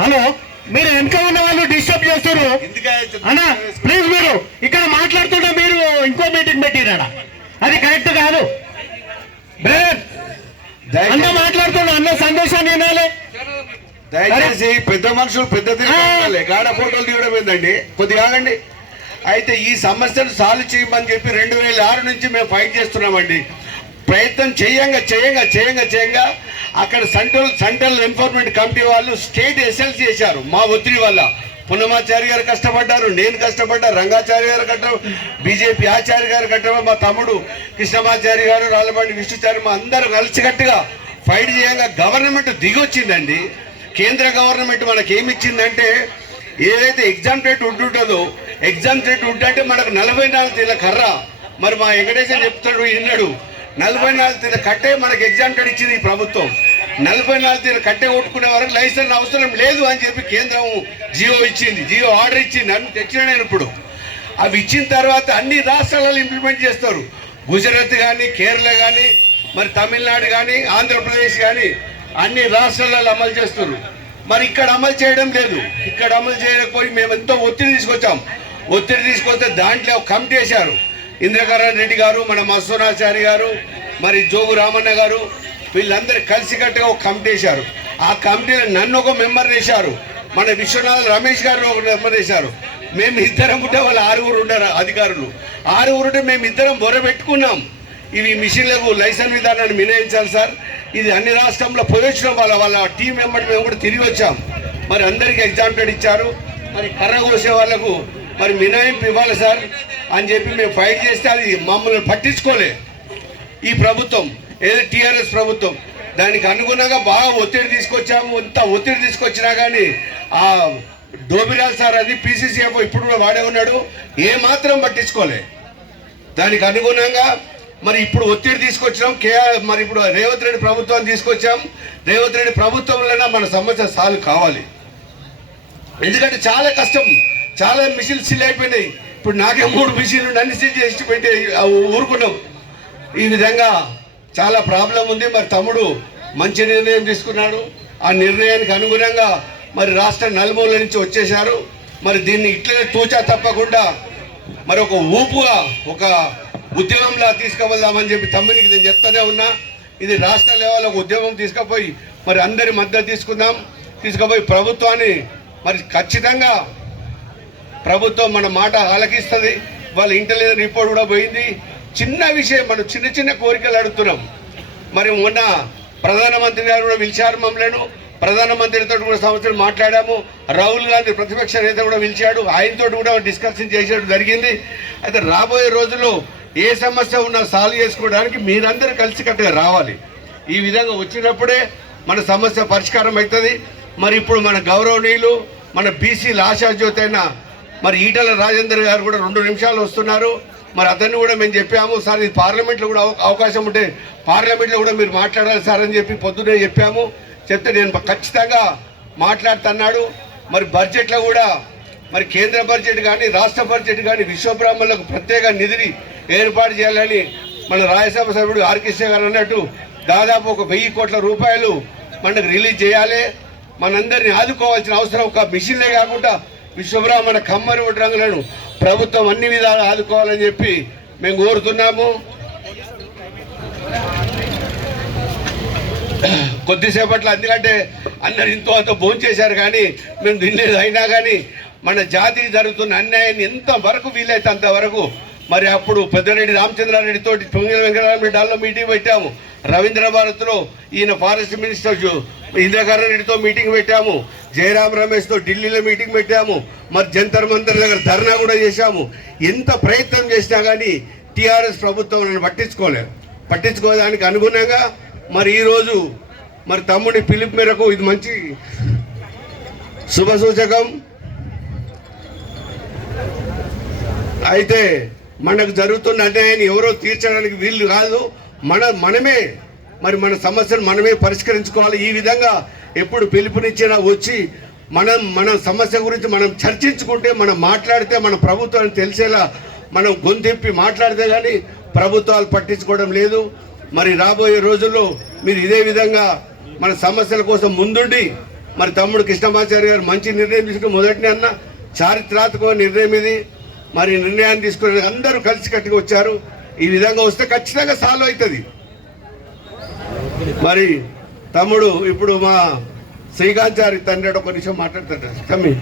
Hello మీరు వెనక ఉన్న వాళ్ళు డిస్టర్బ్ చేస్తారు అన్న ప్లీజ్ మీరు ఇక్కడ మాట్లాడుతుంటే మీరు ఇంకో మీటింగ్ పెట్టిరాడా అది కరెక్ట్ కాదు. బ్రదర్ అన్న మాట్లాడుతున్నా అన్న సందేశాన్ని వినాలి. దయచేసి పెద్ద మనుషులు పెద్ద తిరగాలి గాఢ ఫోటోలు తీయడం ఏందండి కొద్దిగా ఆగండి. అయితే ఈ సమస్యను సాల్వ్ చేయమని చెప్పి రెండు వేల ఆరు నుంచి మేము ఫైట్ చేస్తున్నామండి. ప్రయత్నం చేయంగా చేయంగా చేయంగా చేయంగా అక్కడ సెంట్రల్ సెంట్రల్ ఎన్ఫోర్స్మెంట్ కమిటీ వాళ్ళు స్టేట్ ఎస్ఎల్సీ చేశారు మా ఒత్తిడి వల్ల. పున్నమాచారి గారు కష్టపడ్డారు నేను కష్టపడ్డా రంగాచారి గారు కట్ట బీజేపీ ఆచార్య గారు కట్ట మా తమ్ముడు కృష్ణమాచారి గారు రాళ్ళబండి విష్ణుచారి మా అందరూ కలిసికట్టుగా ఫైట్ చేయంగా గవర్నమెంట్ దిగొచ్చిందండి. కేంద్ర గవర్నమెంట్ మనకి ఏమి ఇచ్చిందంటే ఏదైతే ఎగ్జామ్ రేట్ ఉంటుంటుందో ఎగ్జామ్ రేట్ ఉంటే మనకు నలభై నాలుగు తీల కర్ర. మరి మా వెంకటేశ్వర చెప్తాడు విన్నాడు. నలభై నాలుగు తీల కట్టే మనకు ఎగ్జామ్ ఇచ్చింది ఈ ప్రభుత్వం. నలభై నాలుగు తీల కట్టే కొట్టుకునే వరకు లైసెన్స్ అవసరం లేదు అని చెప్పి కేంద్రం జియో ఇచ్చింది. జియో ఆర్డర్ ఇచ్చింది. అన్ని తెచ్చిన నేను ఇప్పుడు. అవి ఇచ్చిన తర్వాత అన్ని రాష్ట్రాలలో ఇంప్లిమెంట్ చేస్తారు. గుజరాత్ కానీ కేరళ కానీ మరి తమిళనాడు కానీ ఆంధ్రప్రదేశ్ కానీ అన్ని రాష్ట్రాలలో అమలు చేస్తున్నారు మరి ఇక్కడ అమలు చేయడం లేదు. ఇక్కడ అమలు చేయకపోయి మేము ఎంతో ఒత్తిడి తీసుకొచ్చాం. ఒత్తిడి తీసుకొస్తే దాంట్లో కమిటీ వేశారు. ఇంద్రకరణ్ రెడ్డి గారు మన మత్స్వనాచారి గారు మరి జోగు రామన్న గారు వీళ్ళందరూ కలిసికట్టుగా ఒక కమిటీ వేశారు. ఆ కమిటీలో నన్ను ఒక మెంబర్ వేశారు. మన విశ్వనాథ్ రమేష్ గారు ఒక మెంబర్ వేశారు. మేము ఇద్దరం ఉంటే వాళ్ళు ఆరుగురు ఉన్నారు అధికారులు. ఆరుగురు ఉంటే మేము ఇద్దరం బొర పెట్టుకున్నాం. ఇవి మిషన్లకు లైసెన్స్ విధానాన్ని మినహాయించాలి సార్. ఇది అన్ని రాష్ట్రంలో పోయొచ్చిన వాళ్ళ వాళ్ళ టీం మెంబర్ మేము కూడా తిరిగి వచ్చాం. మరి అందరికీ ఎగ్జామ్టెడ్ ఇచ్చారు. మరి కర్ర కోసే వాళ్ళకు మరి మినహాయింపు ఇవ్వాలి సార్ అని చెప్పి మేము ఫైట్ చేస్తే అది మమ్మల్ని పట్టించుకోలే. ఈ ప్రభుత్వం ఏదో టీఆర్ఎస్ ప్రభుత్వం దానికి అనుగుణంగా బాగా ఒత్తిడి తీసుకొచ్చాము ఇంత ఒత్తిడి తీసుకొచ్చినా కానీ ఆ డోబిరాల్ సార్ అది పీసీసీఎఫ్ ఇప్పుడు కూడా వాడే ఉన్నాడు ఏమాత్రం పట్టించుకోలే. దానికి అనుగుణంగా మరి ఇప్పుడు ఒత్తిడి తీసుకొచ్చినాం కేఆర్ మరి ఇప్పుడు రేవంత్ రెడ్డి ప్రభుత్వాన్ని తీసుకొచ్చాం రేవంత్ రెడ్డి ప్రభుత్వంలోనే మన సమస్య సాల్వ్ కావాలి. ఎందుకంటే చాలా కష్టం చాలా మిషన్లు సిల్ అయిపోయినాయి. ఇప్పుడు నాకే మూడు మిషన్లు అన్ని సిల్ చేసి పెట్టి ఊరుకున్నాం. ఈ విధంగా చాలా ప్రాబ్లం ఉంది. మరి తమ్ముడు మంచి నిర్ణయం తీసుకున్నాడు. ఆ నిర్ణయానికి అనుగుణంగా మరి రాష్ట్ర నలుమూల నుంచి వచ్చేశారు. మరి దీన్ని ఇట్లనే తూచా తప్పకుండా మరి ఒక ఊపుగా ఒక ఉద్యమంలా తీసుకువెళ్దామని చెప్పి తమ్మునికి నేను చెప్తానే ఉన్నా. ఇది రాష్ట్ర లెవెల్ ఒక ఉద్యమం తీసుకుపోయి మరి అందరి మద్దతు తీసుకుందాం. తీసుకుపోయి ప్రభుత్వాన్ని మరి ఖచ్చితంగా ప్రభుత్వం మన మాట ఆలకిస్తుంది. వాళ్ళ ఇంటెలిజెన్స్ రిపోర్ట్ కూడా పోయింది. చిన్న విషయం మనం చిన్న చిన్న కోరికలు అడుగుతున్నాం. మరి మొన్న ప్రధానమంత్రి గారు కూడా పిలిచారు మమ్మల్ని. ప్రధానమంత్రితో కూడా సంవత్సరం మాట్లాడాము. రాహుల్ గాంధీ ప్రతిపక్ష నేత కూడా పిలిచాడు. ఆయనతో కూడా డిస్కషన్ చేసేది జరిగింది. అయితే రాబోయే రోజుల్లో ఏ సమస్య ఉన్నా సాల్వ్ చేసుకోవడానికి మీరందరూ కలిసికట్టుగా రావాలి. ఈ విధంగా వచ్చినప్పుడే మన సమస్య పరిష్కారం అవుతుంది. మరి ఇప్పుడు మన గౌరవనీయులు మన బీసీల ఆశాజ్యోతి అయిన మరి ఈటల రాజేందర్ గారు కూడా రెండు నిమిషాలు వస్తున్నారు. మరి అతన్ని కూడా మేము చెప్పాము సార్ ఇది పార్లమెంట్లో కూడా అవకాశం ఉంటే పార్లమెంట్లో కూడా మీరు మాట్లాడాలి సార్ అని చెప్పి పొద్దునే చెప్పాము. చెప్తే నేను ఖచ్చితంగా మాట్లాడుతున్నాడు. మరి బడ్జెట్లో కూడా మరి కేంద్ర బడ్జెట్ కానీ రాష్ట్ర బడ్జెట్ కానీ విశ్వబ్రాహ్మణులకు ప్రత్యేక నిధిని ఏర్పాటు చేయాలని మన రాజ్యసభ సభ్యుడు ఆర్. గారు అన్నట్టు దాదాపు ఒక వెయ్యి కోట్ల రూపాయలు మనకు రిలీజ్ చేయాలి. మనందరిని ఆదుకోవాల్సిన అవసరం ఒక మిషన్లే కాకుండా విశ్వబ్రాహ్మణ కమ్మరి రంగులను ప్రభుత్వం అన్ని విధాలు ఆదుకోవాలని చెప్పి మేము కోరుతున్నాము. కొద్దిసేపట్లో ఎందుకంటే అందరు ఇంతో అంత భోంచేశారు కానీ మేము తినలేదు. అయినా కానీ మన జాతికి జరుగుతున్న అన్యాయాన్ని ఎంత వరకు వీలైతే అంతవరకు మరి అప్పుడు పెద్దరెడ్డి రామచంద్రారెడ్డి తోటి పొంగిల వెంకటరామరెడ్డి హాల్లో మీటింగ్ పెట్టాము. రవీంద్ర భారత్లో ఈయన ఫారెస్ట్ మినిస్టర్ జు- ఇంద్రకరణ్ రెడ్డితో మీటింగ్ పెట్టాము. జయరాం రమేష్తో ఢిల్లీలో మీటింగ్ పెట్టాము. మరి జంతర్ మంతర్ దగ్గర ధర్నా కూడా చేశాము. ఎంత ప్రయత్నం చేసినా కానీ టీఆర్ఎస్ ప్రభుత్వం నన్ను పట్టించుకోలేదు. పట్టించుకోవడానికి అనుగుణంగా మరి ఈరోజు మరి తమ్ముడి పిలుపు మేరకు ఇది మంచి శుభ సూచకం అయితే మనకు జరుగుతున్న అన్యాయాన్ని ఎవరో తీర్చడానికి వీళ్ళు కాదు. మన మనమే మరి మన సమస్యను మనమే పరిష్కరించుకోవాలి. ఈ విధంగా ఎప్పుడు పిలుపునిచ్చినా వచ్చి మనం మన సమస్య గురించి మనం చర్చించుకుంటే మనం మాట్లాడితే మన ప్రభుత్వాన్ని తెలిసేలా మనం గొంతెప్పి మాట్లాడితే కానీ ప్రభుత్వాలు పట్టించుకోవడం లేదు. మరి రాబోయే రోజుల్లో మీరు ఇదే విధంగా మన సమస్యల కోసం ముందుండి మరి తమ్ముడు కృష్ణమాచారి గారు మంచి నిర్ణయం తీసుకుని మొదటినే అన్న చారిత్రాత్మక నిర్ణయం ఇది. మరి నిర్ణయాన్ని తీసుకుని అందరూ కలిసికట్టుగా వచ్చారు. ఈ విధంగా వస్తే ఖచ్చితంగా సాల్వ్ అవుతుంది. మరి తమ్ముడు ఇప్పుడు మా శ్రీకాంచారి తండ్రి ఒక నిమిషం మాట్లాడతాడు కమ్మి